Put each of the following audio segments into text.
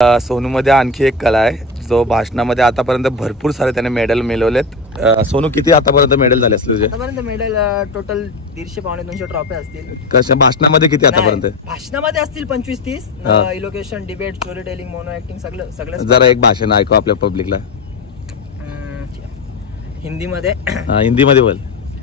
सोनू मध्ये आणखी एक कला आहे जो भाषणामध्ये आतापर्यंत भरपूर सारे त्याने मेडल मिळवलेत। सोनू किती आतापर्यंत मेडल झाले असतील? आतापर्यंत मेडल टोटल 150-200 ट्रॉफी असतील। कशा भाषणामध्ये किती आतापर्यंत? भाषणामध्ये असतील 25-30, elocution, debate, story telling, mono acting सगळं। जरा एक भाषण ऐकू आपल्या पब्लिकला हिंदी मध्ये। हिंदी मध्ये बोल।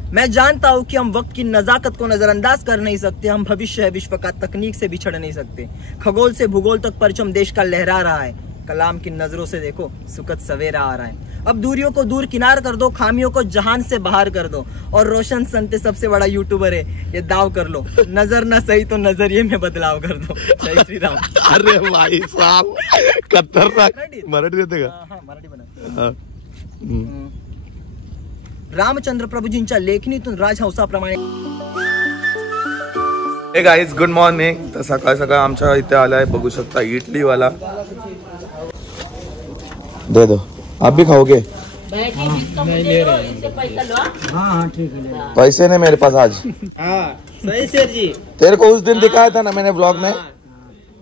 मैं जानता हूँ कि हम वक्त की नजाकत को नजरअंदाज कर नहीं सकते, हम भविष्य है विश्व का, तकनीक से बिछड़ नहीं सकते, खगोल से भूगोल तक परचम देश का लहरा रहा है, कलाम की नजरों से देखो सुखद सवेरा आ रहा है, अब दूरियों को दूर किनार कर दो, खामियों को जहान से बाहर कर दो, और रोशन संते सबसे बड़ा यूट्यूबर है, ये दाव कर लो, नजर ना सही तो नजरिए में बदलाव कर दो। जय श्री राम। अरे भाई साहब खतरनाक। मराठी येते का? हाँ, मराठी बना। रामचंद्र प्रभूजींच्या लेखणीतून राजहंसाप्रमाणे। Hey guys, good morning. तर सकाळ सकाळ आमच्या इथे आलाय, बघू शकता इडली वाला। दे दो, आप भी खाओगे? नहीं ले रहे हैं। हाँ ठीक है। पैसे नहीं मेरे पास आज। हाँ सही सर जी। तेरे को उस दिन दिखाया था ना मैंने ब्लॉग में,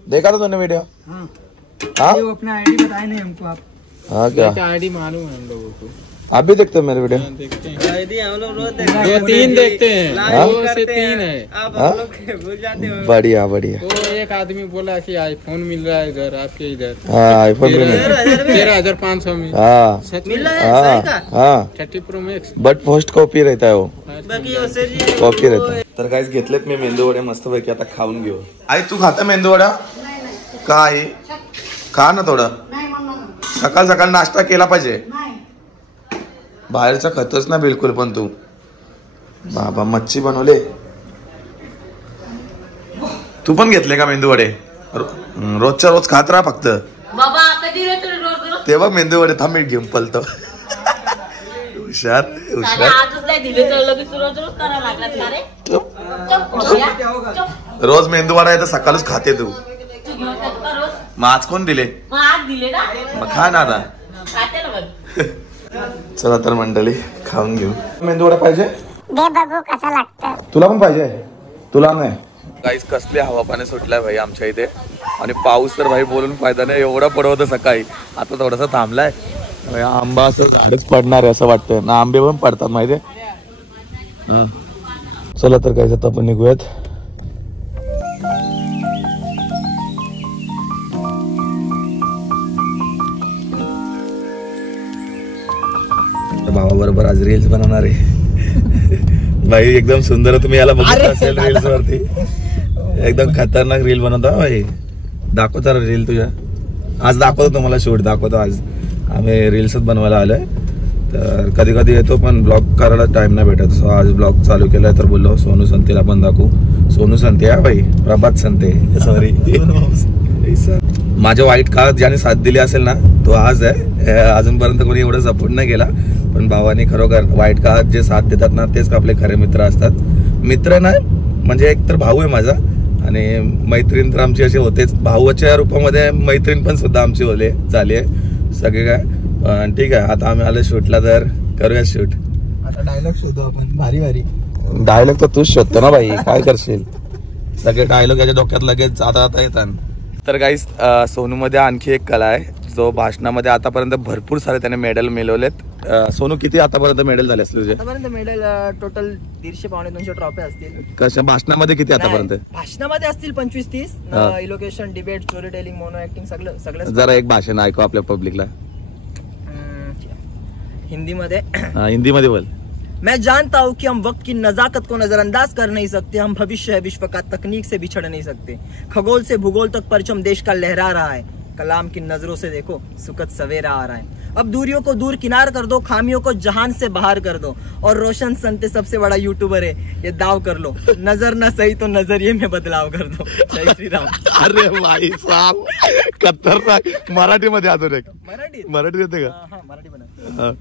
देखा था तूने वीडियो? हाँ वो अपना आईडी बताए नहीं हमको आप। हाँ क्या आईडी मालूम है हम लोगों को। आप भी देखते हो मेरे वीडियो? देखते हैं आईडी हम लोग रोज देखते हैं, 2-3 देखते हैं, 2 से 3 है। आप हम लोग भूल जाते हो। बढ़िया बढ़िया। तो एक आदमी बोला कि आईफोन मिल रहा है इधर आपके इधर। हाँ आईफोन 13,500 में। हाँ मिल रहा है सही का? हाँ 30 pro max. But post copy रहता है वो, बाकी वो सर जी कॉपी रहता है। तर गाइस घेतलेत मी मेंदू वडे मस्त पैकी, आता खाऊन घेऊ। आई तू खाता मेंदू वडा का? आई खा ना थोडं, सकाळ सकाळ नाश्ता केला पाहिजे, बाहेरचा खातोस ना बिलकुल पण तू। बाबा मच्छी बनवले, तू पण घेतले का मेंदू वडे? रोजच्या रोज खात राहा फक्त बाबा, कधी रे तुला रोज रोज? तेव्हा मेंदू वडे थांब मी घेऊन पलतो। हुशार हुशार। आजच नाही दिले तर लगेच तू रोज रोज करायला लागलास का रे? चुप बोल, चुप। रोज मेंदू वडा आहे तर सकाळच खाते तू। तू घेऊन जातो का रोज? मग आज कोण दिले? मग आज दिले ना? मग खा ना आता। खाते ना बघ। चला तर मंडळी खाऊन घेऊ। मेंदू वडा पाहिजे? दे बघू कसा लागतं। तुला पण पाहिजे? तुला नाही? गाईस कसली हवा पाणी सुटलाय भाई आमच्या इथे, आणि पाऊस तर भाई बोलून फायदा नाही, एवढा पडत होता सकाळी, आता थोडासा थांबलाय। आंबा असं झाडच पडणार आहे असं वाटतं ना, आंबे पण पडतात माहितीये। चला तर काय आता आपण निघूयात। भावा बरोबर आज रील्स बनवणार आहे भाई, एकदम सुंदर। तुम्ही याला बघितलं असेल रील्स वरती, एकदम खतरनाक रील बनवतो भाई। दाखवतो रील तुझ्या, आज दाखवतो तुम्हाला, शूट दाखवतो। आज आम्ही रील्सच बनवायला आलोय, तर कधी कधी येतो पण ब्लॉग करायला टाइम नाही भेटत। सो आज ब्लॉग चालू केलाय, तर बोललो सोनू संतेला पण दाखवू। सोनू संते हा भाई, प्रभात संते सॉरी। माझ्या वाईट काळात ज्याने साथ दिली असेल ना तो आज आहे, अजूनपर्यंत कोणी एवढं सपोर्ट नाही केला, पण भावानी खरोखर वाईट काळात जे साथ देतात ना तेच आपले खरे मित्र असतात। मित्र नाही म्हणजे एक तर भाऊ आहे माझा, आणि मैत्रीण तर आमची अशी होतेच, भाऊच्या रूपामध्ये मैत्रीण पण सुद्धा आमची झाली आहे सगळे काय। ठीक आहे, आता आम्ही आलो शूटला, तर करूया शूट। आता डायलॉग शोधू आपण, भारी भारी डायलॉग तर तूच शोधतो ना भाई, काय करशील? सगळे डायलॉग याच्या डोक्यात लगेच आता येतात। तर गाईस सोनू मध्ये आणखी एक कला आहे जो भाषणामध्ये आतापर्यंत भरपूर सारे त्याने मेडल मिळवलेत। सोनू किती आतापर्यंत मेडल झाले असतील तुझे? आतापर्यंत मेडल टोटल 150-200 ट्रॉफी असतील। कशा भाषणामध्ये किती आतापर्यंत? भाषणामध्ये असतील 25-30, elocution, debate, story telling, mono acting सगळं। जरा एक भाषण ऐकू आपल्या पब्लिकला हिंदी मध्ये। हिंदी मध्ये बोल। मैं जानता हूँ कि हम वक्त की नजाकत को नजरअंदाज कर नहीं सकते, हम भविष्य है विश्व का, तकनीक से बिछड़ नहीं सकते, खगोल से भूगोल तक परचम देश का लहरा रहा है, कलाम की नजरों से देखो सुखद सवेरा आ रहा है, अब दूरियों को दूर किनार कर दो, खामियों को जहान से बाहर कर दो, और रोशन संते सबसे बड़ा यूट्यूबर है, ये दाव कर लो, नजर ना सही तो नजरिए में बदलाव कर दो। जय श्री राम। अरे भाई साहब खतरनाक। मराठी मध्ये अजून एक मराठी येते का? हाँ मराठी बना।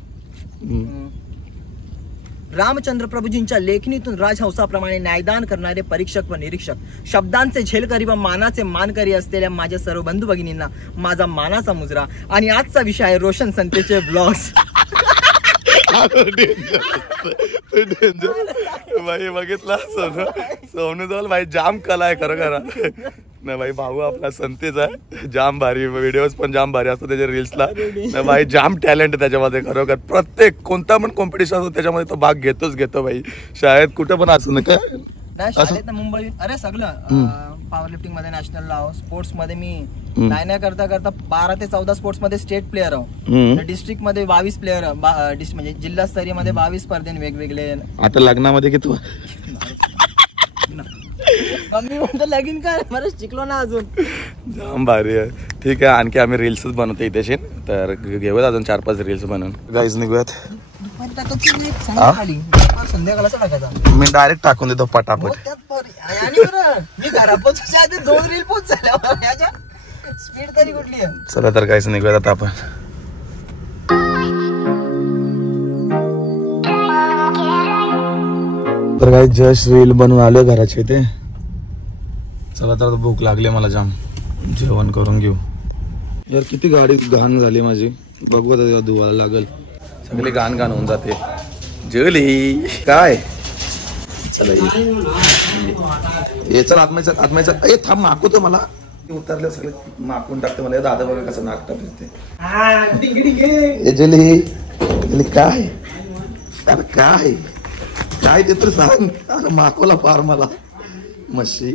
रामचंद्र प्रभूजींच्या लेखणीतून राजहंसाप्रमाणे न्यायदान करणारे परीक्षक व निरीक्षक, शब्दांचे झेलकरी व मानाचे मानकरी असलेल्या माझ्या सर्व बंधू भगिनींना माझा मानाचा मुजरा। आणि आजचा विषय आहे रोशन संतेचे ब्लॉग्स। भाई बघितला सोनू, सोनू जवळ भाई जाम कला आहे खरं खरं। ना भाई भाऊ आपला संतेच आहे, जाम भारी व्हिडिओज पण जाम भारी असतात त्याच्या रील्सला ना भाई, जाम टॅलेंट आहे त्याच्यामध्ये खरोखर. प्रत्येक कोणता पण कॉम्पिटिशन असतो त्याच्यामध्ये तो भाग घेतो भाई. शाळेत कुठं पण असं नका शाळेत मुंबई अरे सगळं पॉवर लिफ्टिंग मध्ये नॅशनल आहो, स्पोर्ट्स मध्ये मी नाही करता 12 ते 14 स्पोर्ट्स मध्ये स्टेट प्लेअर आहो, डिस्ट्रिक्ट मध्ये 22 प्लेअर म्हणजे जिल्हास्तरीय मध्ये 22 स्पर्धे वेगवेगळे. आता लग्नामध्ये किती मम्मी म्हणतो लगीन कर, मला शिकलो ना अजून. जाम भारी आहे. ठीक आहे, आणखी आम्ही रील्सच बनवतो इथे, तर घेऊयात अजून 4-5 रील्स बनवून. गाईज निघूयात. संध्याकाळचा टाकायचा, मी डायरेक्ट टाकून देतो पटापट. मी घरापासून आधी 2 रील पोच झाल्या, स्पीड तरी कुठली आहे. चला तर काहीच निघूयात आता आपण. तर काही जस्ट रील बनवून आलो घराच्या इथे. चला तर भूक लागली मला जाम, जेवण करून घेऊ. यार किती गाडी घाण झाली माझी, बघू आता धुवायला लागल. सगळी घाण होऊन जाते. जेवली काय? चला ये चल आत्माचं ए थांब, माकू तर मला उतरले सगळे माकून टाकते मला. दादा बघा कसं नाक टाकते. काय अरे काय ते तर सांग. अरे माकोला फार मला मशी.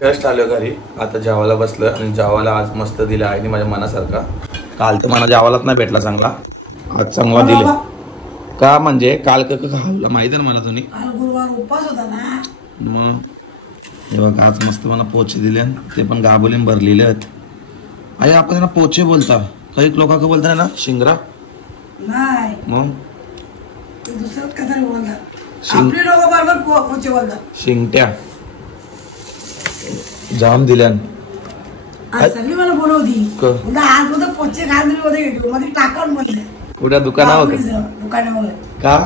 जस्ट आलो घरी, आता जेवायला बसलं आणि जेवायला आज मस्त दिला आहे माझ्या मनासारखा. काल तर मला जेवायलाच नाही भेटला चांगला, आज चांगला दिले. का म्हणजे काल खाल्लं माहिती आहे ना मला, तुम्ही गुरुवार उपास होता ना. मग हे बघ आज मस्त मला पोचे दिले, ते पण गाबोलीन भरलेले आहेत. आई आपण त्यांना पोचे बोलता, काही लोक बोलता ना शिंगरा. नाही मग दुसरं काहीतरी बोलतात, आपले लोक बरोबर पोचे बोलतात. शिंगट्या जाम दिल्यान सगळी मला बोलवती, आज मध्ये पोचे घाल मध्ये टाकून बोलले कुठ्या दुकानावर दुकानावर का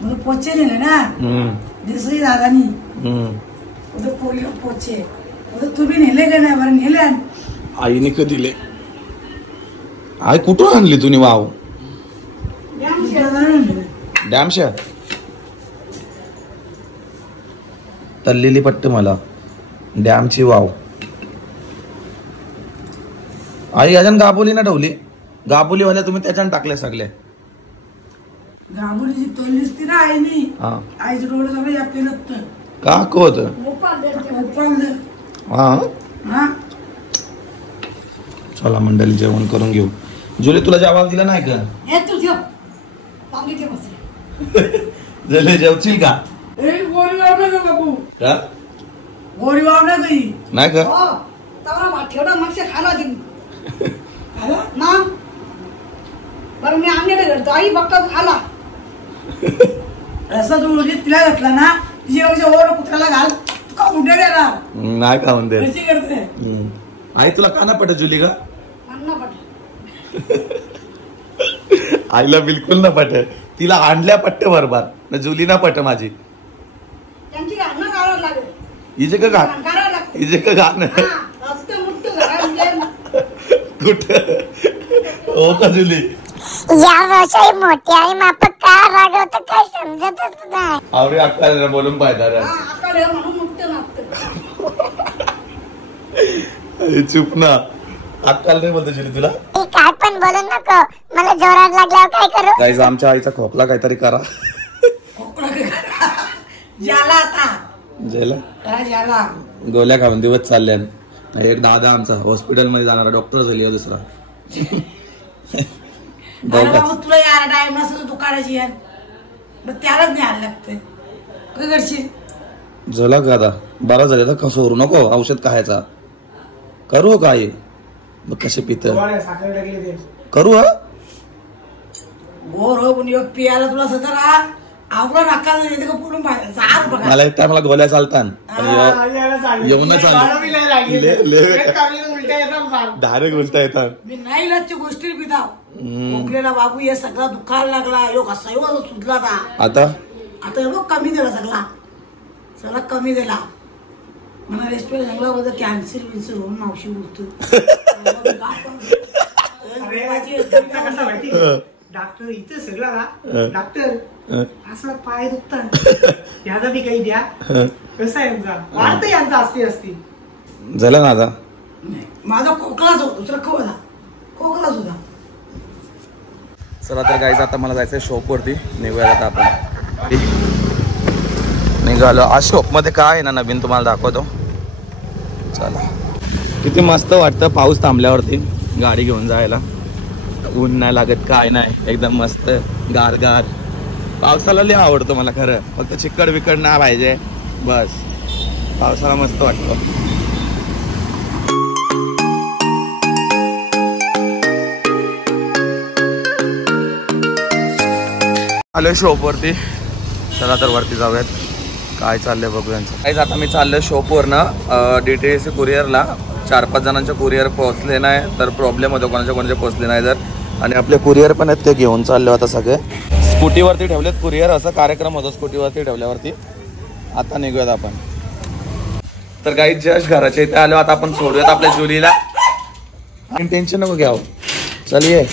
मला पोचे नेले ना दिसही दादानी पोळीला पोचे. तुम्ही नेले का नाही? बरं नेले. आईने का दिले? आई कुठून आणली तुम्ही? वाव डॅमशा तल्लेली पट्ट मला डॅमची वाव. आई अजून गाबोली ना ठेवली, गाबोलीवाल्या तुम्ही त्याच्यानं टाकल्या सगळ्या. गाबोलीची तोल दिसती ना आईनी, आईचं डोळे सगळं या पेलत का होत. चला मंडळी जेवण करून घेऊ. जुले तुला जेवायला दिलं नाही का? जुले जेवशील का? गोरी वाव नाही नाही का? ठेवडा मग खाला ना बरं मी आणले घडतो आई बघता खाला रसा तू तिला घातला ना तिच्या ओढ कुत्र्याला घाल का उठे नाही का म्हणते करते. आई तुला का ना पट जुली का? अन्ना पट आईला बिलकुल ना पट, तिला आणल्या पट्ट बरोबर ना जुली ना पट माझी. त्यांची घालणं काढावं लागेल. हिजे का घाण, हिजे का घाण कुठ हो का जुली? या वर्षी मोठी आई माप का रागवत काय समजतच नाही. आवडे अक्काला बोलून पाहिजे म्हणून मुठतं चुप ना. अक्काला नाही बोलतो जुली तुला. काय पण बोलू नको, मला जोरात लागल्यावर काय करू? गाईज आमच्या आईचा खोकला काहीतरी करा. ज्याला आता ज्याला गोळ्या खाऊन दिवस चालल्या. एक दादा आमचा हॉस्पिटल मध्ये जाणारा डॉक्टर झाली दुसरा. तुला यार टाइम नसतो दुकानाची यार मग त्यालाच न्यायला लागते. काय करशील? झाला का आता? बरा झाला तर कसोरू नको, औषध खायचा करू काय? मग कसे पित करू? हा गोर हो पण पियाला तुला सतरा आवडा नाका पडून पाहिजे. मला एक टाइमला गोळ्या चालतात येऊनच डायरेक्ट उलटा येतात. मी नाही लक्ष गोष्टी पिताव खोकलेला बाबू हे सगळा दुखायला लागला योग असा सुधला आता हे बघ कमी दिला सगळा कमी दिला. मला रेस्टोरंट चांगला बघा कॅन्सर विन्सर होऊन मावशी बोलतो. डॉक्टर इथे सगळा ना डॉक्टर असं पाय दुखतात याचा बी काही द्या. कसं आहे यांचा वाढतं यांचा असते झालं ना आता? माझा खोकलाच होता, दुसरा खोकलाच होता. चला तर गाईज आता मला जायचंय शॉपवरती. निघूया आता आपण. निघालो. आज शॉपमध्ये काय आहे ना नवीन तुम्हाला दाखवतो. चला. किती मस्त वाटतं पाऊस थांबल्यावरती गाडी घेऊन जायला. ऊन नाही लागत काय नाही, एकदम मस्त गार गार. पावसाला लय आवडतो मला खरं, फक्त चिकड विकड नाही पाहिजे बस. पावसाळा मस्त वाटतो. आलोय शॉपवरती. चला तर वरती जाऊयात, काय चाललंय बघूया. काहीच आता मी चाललोय शॉपवरनं DTDC कुरिअरला. 4-5 जणांचे कुरिअर पोहोचले नाही तर प्रॉब्लेम होतो, कोणाचे पोहोचले नाही तर. आणि आपले कुरिअर पण आहेत, ते घेऊन चालले आता सगळे. स्कूटीवरती ठेवलेत कुरिअर, असा कार्यक्रम होतो स्कूटीवरती ठेवल्यावरती. आता निघूयात आपण. तर काही जस्ट घराच्या इथे आलो. आता आपण सोडूयात आपल्या जुलीला. आणि टेन्शन नको घ्यावं. चल ये,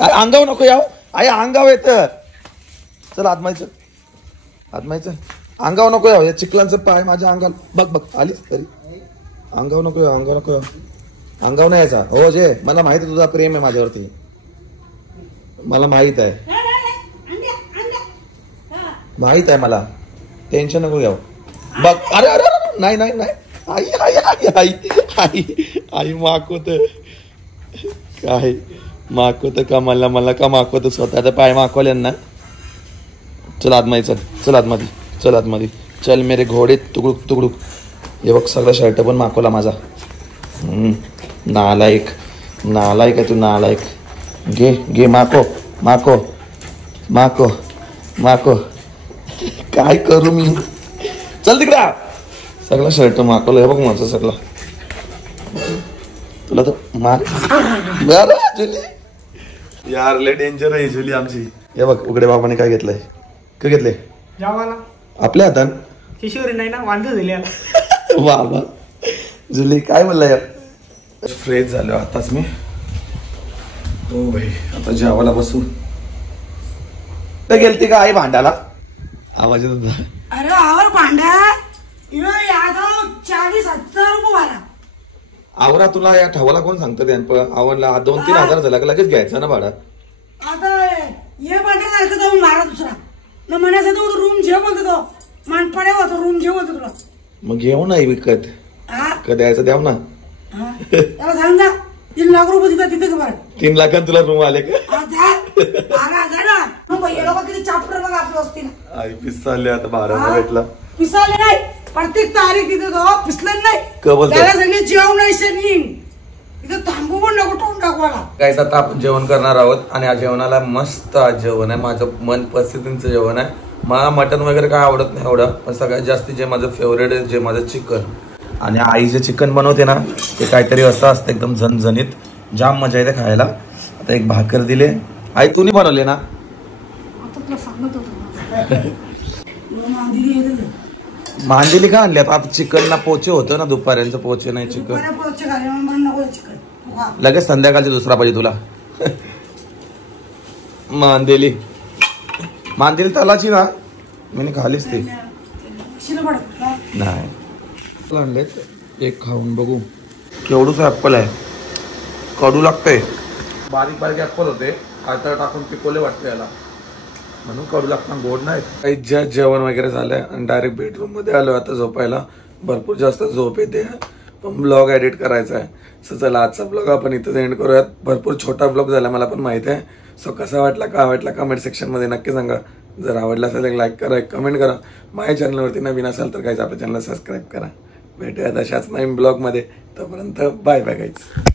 अंगाव नको याव. आई अंगाव येतं. चल आतमायचं अंगाव नको यावं. या चिखलांचं पाय माझ्या अंगाला बघ आलीच तरी. अंगाव नको याव. अंगाव नाही यायचा. हो जे मला माहित आहे तुझा प्रेम आहे माझ्यावरती, मला माहित आहे मला. टेन्शन नको घ्यावं. बघ अरे अरे नाही नाही नाही. आई आई आई आई आई आई मागवत काय मागवत का मला का मागवत स्वतःचा पाय मागवले ना. चल आतमध्ये चल आतमध्ये चल मेरे घोडे तुकडूक. हे बघ सगळं शर्ट पण मागवला माझा. नालायक आहे तू, नालायक. घे माको काय करू मी. चल तिकडा. सगळं शर्ट मागवलं. हे बघ माझं सगळं. तुला तर मार जुली यार. लय डेंजर आहे जुली आमची. हे बघ उघडे बाबाने काय घेतलंय. काय घेतले आपल्या हातात. किशोरी नाही ना, वांध झाली बाबा. जुली काय म्हणलं यार. फ्रेश झालो आताच मी. हो भाई आता जेवायला बसू. तर गेलती का आई भांडाला. आवाज येत होता. अरे आवर भांडा यादव 40,000 रुपये भाडा. आवरा तुला या ठेवायला कोण सांगतं त्यानं. आवडला 2-3 हजार झाला का लगेच घ्यायचं ना भाडा. आता ये भांडा सारखं जाऊन मारा दुसरा न म्हणायचं तो रूम जेव बोलतो. तो मानपड्या होतो रूम जेव बोलतो तुला. मग घेऊ ना विकत. द्यायचं द्याव ना. त्याला सांग जा 3 लाख रुपये तिथे बरं. 3 लाखांत तुला रूम आले का. 12,000 ना. मग लोक किती चाप्टर बघ आपलं असतील. आई पिसाले आता 12 भेटला. पिसाले नाही प्रत्येक तारीख तिथे तो पिसलं नाही. बोलतो त्याला सगळे जेवण नाही शनी तिथे थांबू पण नको टोन टाकवायला. काहीच आता आपण जेवण करणार आहोत आणि या जेवणाला मस्त आज जेवण आहे. माझं मन पसंतीचं जेवण आहे. मला मटन वगैरे काय आवडत नाही एवढं, पण सगळ्यात जास्त जे माझं फेवरेट आहे जे माझं चिकन. आणि आई जे चिकन बनवते ना ते काहीतरी असं असतं एकदम झणझणीत. जाम मजा येते खायला. आता एक भाकर दिले. आई तू नाही बनवले ना. मांदिली का आणली आता. चिकनला पोचे होतं ना दुपाऱ्यांचं. पोचे नाही चिकन लगेच संध्याकाळचे दुसरा पाहिजे तुला. मांदिली तलाची ना मी खालीच ती नाही. आणलेत एक खाऊन बघू. केवढूच ऍपल आहे. कडू लागतंय. बारीक बारीक ऍपल होते काय तर टाकून पिकवले वाटतं याला म्हणून कडू लागतं, गोड नाही. काही ज्या जेवण वगैरे झालंय आणि डायरेक्ट बेडरूम मध्ये आलो आता झोपायला. भरपूर जास्त झोप येते पण ब्लॉग एडिट करायचा आहे. सो चला आजचा ब्लॉग आपण इथं एंड करूयात. भरपूर छोटा ब्लॉग झाला मला पण माहिती आहे. सो कसा वाटला का आवडला कमेंट सेक्शनमध्ये नक्की सांगा. जर आवडला असेल एक लाईक करा, एक कमेंट करा. माझ्या चॅनलवरती नवीन असाल तर काहीच आपल्या चॅनलला सबस्क्राईब करा. भेटूयात अशाच नवीन ब्लॉगमध्ये. तोपर्यंत बाय बाय गाईज.